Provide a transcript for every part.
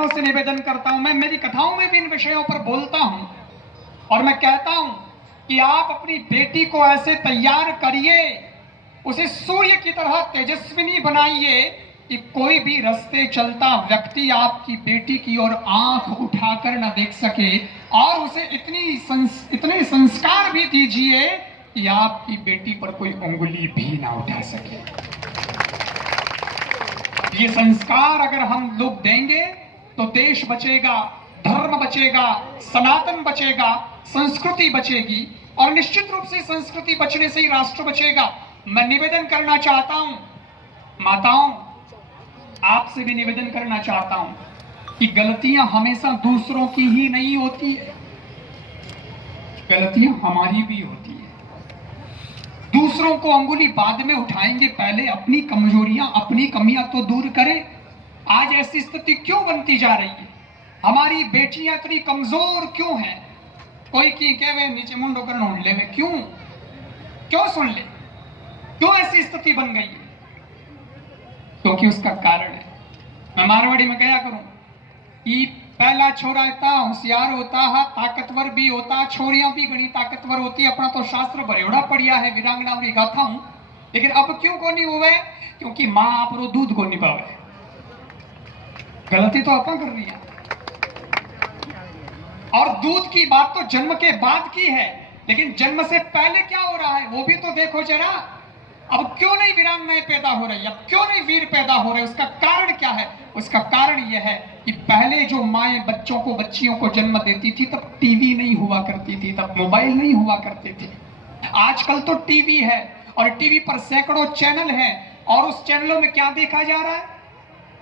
बहनों से निवेदन करता हूं, मैं मेरी कथाओं में भी इन विषयों पर बोलता हूं और मैं कहता हूं कि आप अपनी बेटी को ऐसे तैयार करिए, उसे सूर्य की तरह तेजस्विनी बनाइए कि कोई भी रास्ते चलता व्यक्ति आपकी बेटी की ओर आंख उठाकर न देख सके, और उसे इतने संस्कार भी दीजिए कि आपकी बेटी पर कोई उंगली भी ना उठा सके। ये संस्कार अगर हम लोग देंगे तो देश बचेगा, धर्म बचेगा, सनातन बचेगा, संस्कृति बचेगी, और निश्चित रूप से संस्कृति बचने से ही राष्ट्र बचेगा। मैं निवेदन करना चाहता हूं, माताओं, आपसे भी निवेदन करना चाहता हूं कि गलतियां हमेशा दूसरों की ही नहीं होती है, गलतियां हमारी भी होती है। दूसरों को अंगुली बाद में उठाएंगे, पहले अपनी कमजोरियां, अपनी कमियां तो दूर करें। आज ऐसी स्थिति क्यों बनती जा रही है? हमारी बेटियां इतनी कमजोर क्यों हैं? कोई की कहे नीचे मुंडो कर ढूंढ ले, क्यों क्यों सुन ले, क्यों ऐसी स्थिति बन गई है? क्योंकि उसका कारण है। मैं मारवाड़ी में कहा करूं कि पहला छोरा इतना होशियार होता है, ताकतवर भी होता, छोरियां भी बड़ी ताकतवर होती। अपना तो शास्त्र भरेड़ा पड़िया है वीरांगना और गाथा हूं, लेकिन अब क्यों को नहीं हुए? क्योंकि मां आप रो दूध को नहीं पावे। गलती तो आप कर रही है, और दूध की बात तो जन्म के बाद की है, लेकिन जन्म से पहले क्या हो रहा है वो भी तो देखो जरा। अब क्यों नहीं वीरांगनाएं पैदा हो रही, अब क्यों नहीं वीर पैदा हो रहे? उसका कारण क्या है? उसका कारण यह है कि पहले जो माएं बच्चों को, बच्चियों को जन्म देती थी तब टीवी नहीं हुआ करती थी, तब मोबाइल नहीं हुआ करते थे। आजकल तो टीवी है और टीवी पर सैकड़ों चैनल हैं, और उस चैनलों में क्या देखा जा रहा है?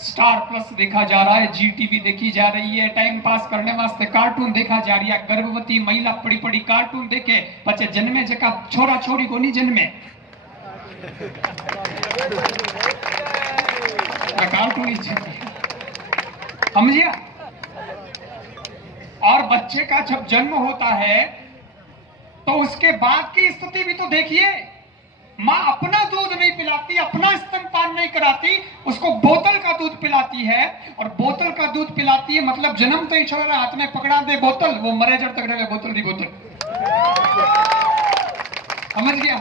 स्टार प्लस देखा जा रहा है, जी टीवी देखी जा रही है, टाइम पास करने वास्ते कार्टून देखा जा रही है। गर्भवती महिला पड़ी पड़ी कार्टून देखे, बच्चे जन्मे जगह छोरा छोरी को नहीं जन्मे, कार्टून ही समझिए। और बच्चे का जब जन्म होता है तो उसके बाद की स्थिति भी तो देखिए। मां अपना दूध नहीं पिलाती, अपना स्तनपान नहीं कराती, उसको बोतल का दूध पिलाती है। और बोतल का दूध पिलाती है मतलब जन्म तो ही छोड़ा हाथ में पकड़ा दे बोतल, वो मरे जब तक रहे बोतल दी बोतल, समझ गया?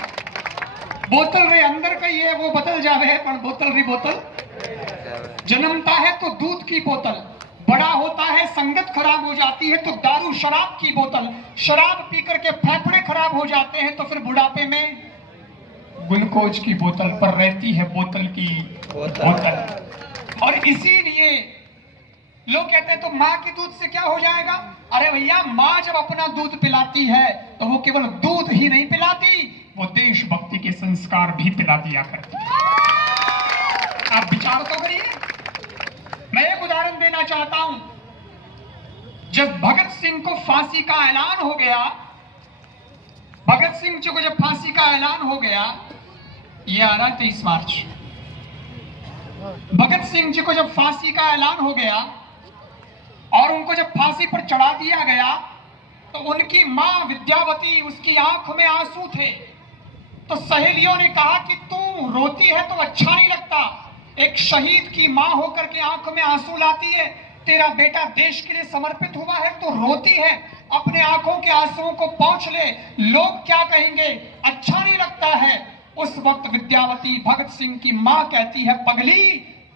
बोतल रे अंदर का ही है, वो बदल जावे है, पर बोतल री बोतल। जन्मता है तो दूध की बोतल, बड़ा होता है संगत खराब हो जाती है तो दारू शराब की बोतल, शराब पी करके फेफड़े खराब हो जाते हैं तो फिर बुढ़ापे में ग्लूकोज की बोतल पर रहती है, बोतल की बोतल। और इसीलिए लोग कहते हैं तो मां के दूध से क्या हो जाएगा? अरे भैया, मां जब अपना दूध पिलाती है तो वो केवल दूध ही नहीं पिलाती, वो देशभक्ति के संस्कार भी पिला दिया करती है। आप विचार तो करिए। मैं एक उदाहरण देना चाहता हूं। जब भगत सिंह को फांसी का ऐलान हो गया, भगत सिंह जी को जब फांसी का ऐलान हो गया, ये आ रहा है 23 मार्च, भगत सिंह जी को जब फांसी का ऐलान हो गया और उनको जब फांसी पर चढ़ा दिया गया तो उनकी मां विद्यावती, उसकी आंखों में आंसू थे। तो सहेलियों ने कहा कि तू रोती है तो अच्छा नहीं लगता, एक शहीद की मां होकर के आंखों में आंसू लाती है, तेरा बेटा देश के लिए समर्पित हुआ है तो रोती है, अपने आंखों के आंसुओं को पोंछ ले, लोग क्या कहेंगे, अच्छा नहीं लगता है। उस वक्त विद्यावती भगत सिंह की मां कहती है, पगली,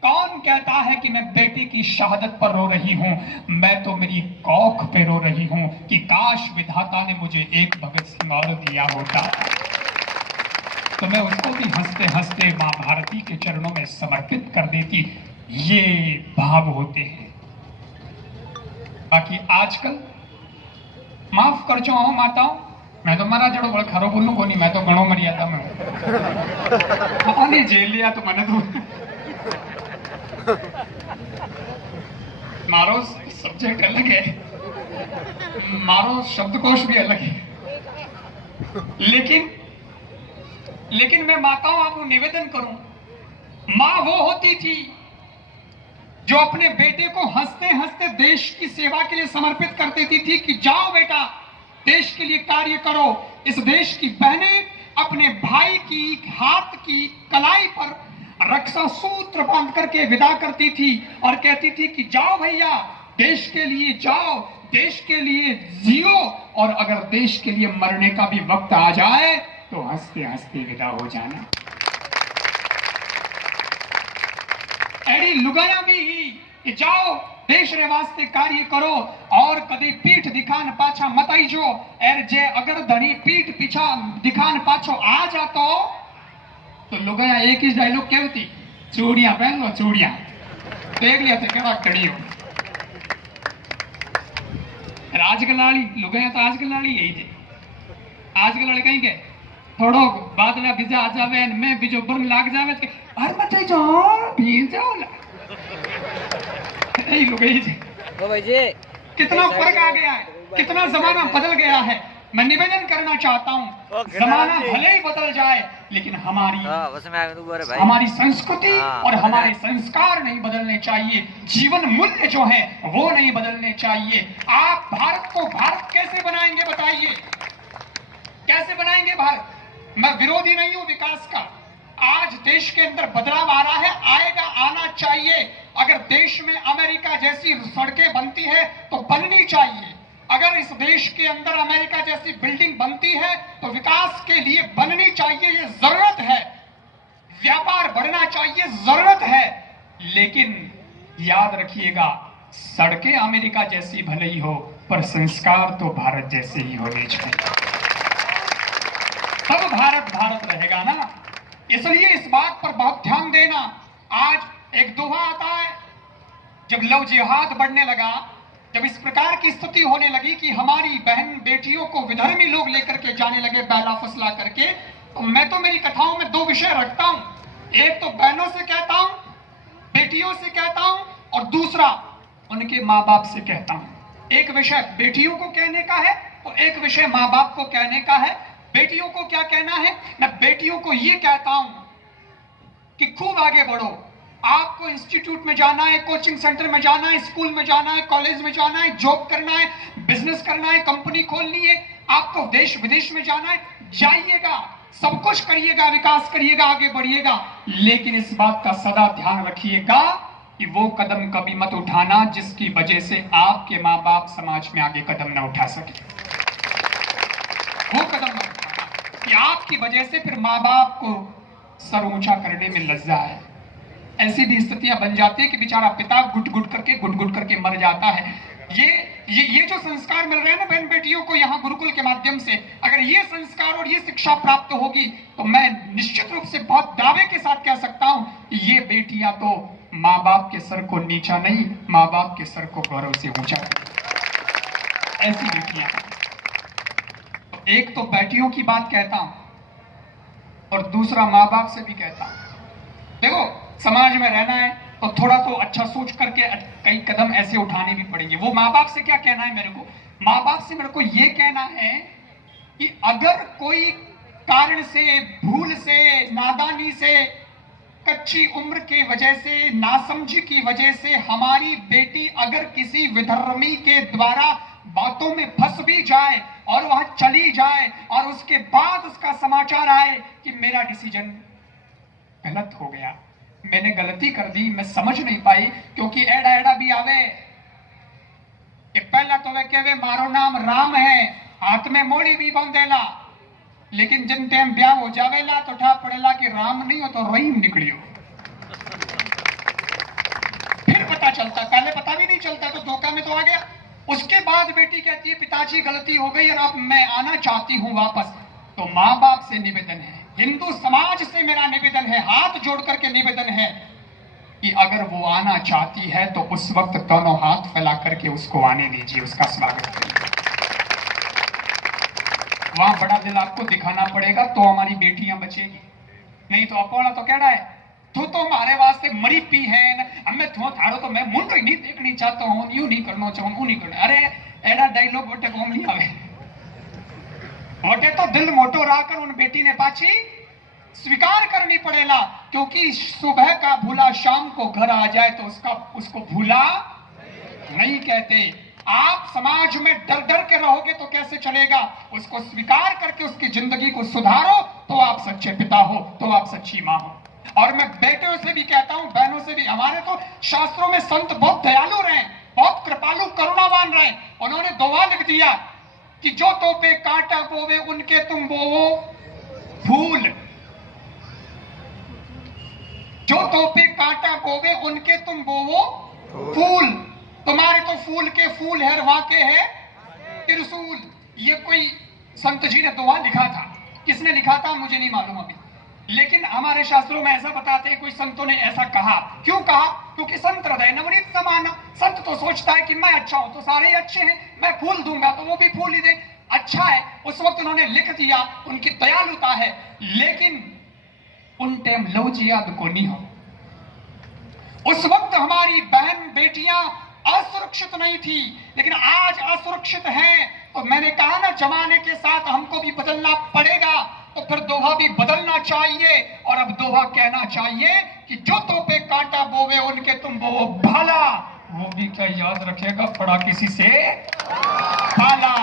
कौन कहता है कि मैं बेटी की शहादत पर रो रही हूं? मैं तो मेरी कौख पे रो रही हूं कि काश विधाता ने मुझे एक भगत सिंह और दिया होता तो मैं उसको भी हंसते हंसते मां भारती के चरणों में समर्पित कर देती। ये भाव होते हैं। बाकी आजकल माफ कर चो माताओं, मैं तो मारा जड़ो बड़ा खरो बोलूं को नहीं, मैं तो घणो मर्यादा में हूं। जेल लिया तो मैंने तो मारो सब्जेक्ट अलग है, मारो शब्दकोश भी अलग है, लेकिन मैं माताओं आपको निवेदन करूं, मां वो होती थी जो अपने बेटे को हंसते हंसते देश की सेवा के लिए समर्पित कर देती थी कि जाओ बेटा, देश के लिए कार्य करो। इस देश की बहनें अपने भाई की हाथ की कलाई पर रक्षा सूत्र बांध करके विदा करती थी और कहती थी कि जाओ भैया, देश के लिए जाओ, देश के लिए जियो, और अगर देश के लिए मरने का भी वक्त आ जाए तो हंसते हंसते विदा हो जाना। एड़ी लुगाया भी कि जाओ देश रे वास्ते कार्य करो और कदी पीठ दिखान पाछा मत आई जो, एर जे अगर धनी पीठ पीछा दिखान पाछो आ जातो तो लुगाया एक ही डायलॉग कहती, चूड़ियां पहन लो चूड़ियां। देख लिया थे क्या कड़ी हो आजकल वाली लुगाया, तो आजकल वाली यही थे। आजकल वाले कहीं के थोड़ो बादला भिजा आ जावे मैं बीजो बन लाग जावे के हर मत जाओ भीज जाओ यही लुगाई थे। ओ भाई जी कितना फर्क आ गया है, कितना जमाना बदल गया है। मैं निवेदन करना चाहता हूँ, जमाना भले ही बदल जाए लेकिन हमारी संस्कृति और हमारे संस्कार नहीं बदलने चाहिए, जीवन मूल्य जो है वो नहीं बदलने चाहिए। आप भारत को भारत कैसे बनाएंगे बताइए, कैसे बनाएंगे भारत? मैं विरोधी नहीं हूं विकास का, आज देश के अंदर बदलाव आ रहा है, आएगा, आना चाहिए। अगर देश में अमेरिका जैसी सड़कें बनती है तो बननी चाहिए, अगर इस देश के अंदर अमेरिका जैसी बिल्डिंग बनती है तो विकास के लिए बननी चाहिए, ये जरूरत है। व्यापार बढ़ना चाहिए, जरूरत है। लेकिन याद रखिएगा, सड़कें अमेरिका जैसी भले ही हो पर संस्कार तो भारत जैसे ही होने चाहिए, तब भारत भारत रहेगा ना। इसलिए इस बात पर बहुत ध्यान देना। आज एक दोहा आता है, जब लव जिहाद बढ़ने लगा, जब इस प्रकार की स्थिति होने लगी कि हमारी बहन बेटियों को विधर्मी लोग लेकर के जाने लगे बैला फसला करके, तो मैं तो मेरी कथाओं में दो विषय रखता हूं। एक तो बहनों से कहता हूं, बेटियों से कहता हूं, और दूसरा उनके माँ बाप से कहता हूं। एक विषय बेटियों को कहने का है और एक विषय माँ बाप को कहने का है। बेटियों को क्या कहना है? मैं बेटियों को यह कहता हूं कि खूब आगे बढ़ो। आपको इंस्टीट्यूट में जाना है, कोचिंग सेंटर में जाना है, स्कूल में जाना है, कॉलेज में जाना है, जॉब करना है, बिजनेस करना है, कंपनी खोलनी है, आपको देश विदेश में जाना है, जाइएगा, सब कुछ करिएगा, विकास करिएगा, आगे बढ़िएगा। लेकिन इस बात का सदा ध्यान रखिएगा कि वो कदम कभी मत उठाना जिसकी वजह से आपके माँ बाप समाज में आगे कदम न उठा सके। वो कदम मत उठाना कि आपकी वजह से फिर माँ बाप को सर ऊंचा करने में लज्जा है। ऐसी भी स्थितियां बन जाती है कि बेचारा पिता गुट गुट करके मर जाता है। ये जो संस्कार मिल रहे हैं ना बहन बेटियों को यहाँ गुरुकुल के माध्यम से, अगर ये संस्कार और ये शिक्षा प्राप्त होगी तो मैं निश्चित रूप से बहुत दावे के साथ कह सकता हूँ कि ये बेटियां तो माँ बाप के सर को नीचा नहीं, माँ बाप के सर को गौरव से ऊंचा। ऐसी बेटियां, एक तो बेटियों की बात कहता हूं और दूसरा माँ बाप से भी कहता हूं। देखो, समाज में रहना है तो थोड़ा तो अच्छा सोच करके कई कदम ऐसे उठाने भी पड़ेंगे। वो माँ बाप से क्या कहना है मेरे को? माँ बाप से मेरे को ये कहना है कि अगर कोई कारण से, भूल से, नादानी से, कच्ची उम्र की वजह से, नासमझी की वजह से हमारी बेटी अगर किसी विधर्मी के द्वारा बातों में फंस भी जाए और वहां चली जाए और उसके बाद उसका समाचार आए कि मेरा डिसीजन गलत हो गया, मैंने गलती कर दी, मैं समझ नहीं पाई, क्योंकि एड़ा एड़ा भी आवे कि पहला तो वे कहे मारो नाम राम है, हाथ में मोड़ी भी बंदेला, लेकिन जिन टाइम ब्याह हो जावेला तो ठा पड़ेला कि राम नहीं हो तो रहीम निकलियो। फिर पता चलता, पहले पता भी नहीं चलता तो धोखा में तो आ गया। उसके बाद बेटी कहती है पिताजी गलती हो गई और अब मैं आना चाहती हूं वापस। तो माँ बाप से निवेदन है, हिंदू समाज से मेरा निवेदन है, हाथ जोड़ करके निवेदन है कि अगर वो आना चाहती है तो उस वक्त दोनों हाथ फैला करके उसको आने दीजिए, उसका स्वागत करिए। वहां बड़ा दिल आपको दिखाना पड़ेगा तो हमारी बेटियां बचेगी, नहीं तो अपना तो कह रहा है तू तो हमारे वास्ते मरी पी है, हमें थो थारो तो मैं मुंडो ही नहीं देखनी चाहता हूं, यूं नहीं करना चाहूं, वो नहीं करना। अरे एड़ा डायलॉग वोटे को नहीं आवे, वोटे तो दिल मोटो राकर उन बेटी ने पाची स्वीकार करनी पड़ेगा, क्योंकि सुबह का भूला शाम को घर आ जाए तो उसको भूला नहीं कहते। आप समाज में डर डर के रहोगे तो कैसे चलेगा? उसको स्वीकार करके उसकी जिंदगी को सुधारो तो आप सच्चे पिता हो, तो आप सच्ची मां हो। और मैं बेटों से भी कहता हूं, बहनों से भी, हमारे तो शास्त्रों में संत बहुत दयालु रहे, बहुत कृपालु करुणावान रहे। उन्होंने दुआ लिख दिया कि जो तो पे कांटा बोवे उनके तुम बोवो फूल, जो तो पे कांटा बोवे उनके तुम बोवो फूल। तुम्हारे तो फूल के फूल है, वहां के है त्रिशूल। ये कोई संत जी ने दुआ लिखा था, किसने लिखा था मुझे नहीं मालूम अभी, लेकिन हमारे शास्त्रों में ऐसा बताते हैं कोई संतों ने ऐसा कहा। क्यों कहा? क्योंकि संत हृदय नवनीत समाना, संत तो सोचता है कि मैं अच्छा हूं तो सारे ही अच्छे हैं, मैं फूल दूंगा तो वो भी फूल ही दे, अच्छा है। उस वक्त उन्होंने लिख दिया, उनकी दयालुता है। लेकिन उन टाइम लो जी याद को नहीं हो, उस वक्त हमारी बहन बेटियां असुरक्षित नहीं थी, लेकिन आज असुरक्षित हैं। तो मैंने कहा ना, जमाने के साथ हमको भी बदलना पड़ेगा, तो फिर दोहा भी बदलना चाहिए। और अब दोहा कहना चाहिए कि जो तो पे कांटा बोवे उनके तुम बोवो भाला, वो भी क्या याद रखेगा, पड़ा किसी से भाला।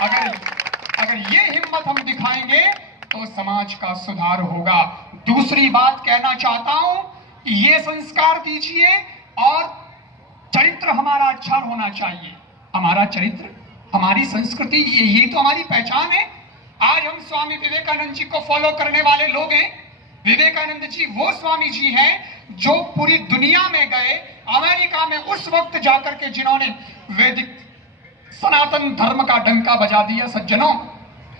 अगर ये हिम्मत हम दिखाएंगे तो समाज का सुधार होगा। दूसरी बात कहना चाहता हूं, ये संस्कार दीजिए और चरित्र हमारा अच्छा होना चाहिए। हमारा चरित्र, हमारी संस्कृति, यही तो हमारी पहचान है। आज हम स्वामी विवेकानंद जी को फॉलो करने वाले लोग हैं। विवेकानंद जी वो स्वामी जी हैं जो पूरी दुनिया में गए, अमेरिका में उस वक्त जाकर के जिन्होंने वैदिक सनातन धर्म का डंका बजा दिया सज्जनों।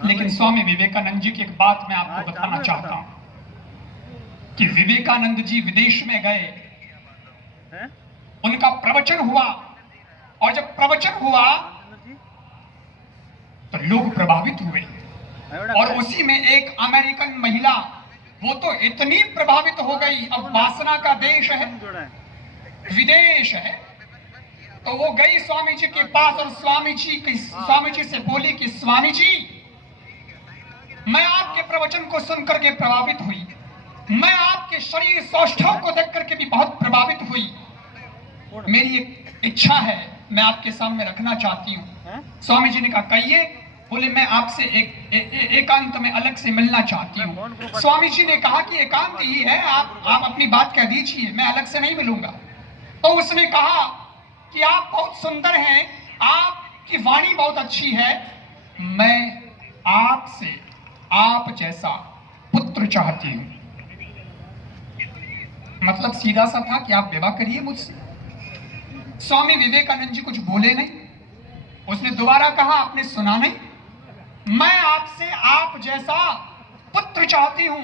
लेकिन स्वामी विवेकानंद जी की एक बात मैं आपको बताना चाहता हूं कि विवेकानंद जी विदेश में गए, उनका प्रवचन हुआ, और जब प्रवचन हुआ तो लोग प्रभावित हुए। और उसी में एक अमेरिकन महिला, वो तो इतनी प्रभावित हो गई, अब वासना का देश है, विदेश है, तो वो गई स्वामी जी के पास और स्वामी जी से बोली कि स्वामी जी, मैं आपके प्रवचन को सुनकर के प्रभावित हुई, मैं आपके शरीर सौष्ठव को देख करके भी बहुत प्रभावित हुई। मेरी एक इच्छा है, मैं आपके सामने रखना चाहती हूँ। स्वामी जी ने कहा कहिए। बोले मैं आपसे एकांत में अलग से मिलना चाहती हूँ। स्वामी जी ने कहा कि एकांत ही है, आप अपनी बात कह दीजिए, मैं अलग से नहीं मिलूंगा। तो उसने कहा कि आप बहुत सुंदर हैं, आपकी वाणी बहुत अच्छी है, मैं आपसे आप जैसा पुत्र चाहती हूँ। मतलब सीधा सा था कि आप विवाह करिए मुझसे। स्वामी विवेकानंद जी कुछ बोले नहीं। उसने दोबारा कहा, आपने सुना नहीं? मैं आपसे आप जैसा पुत्र चाहती हूं।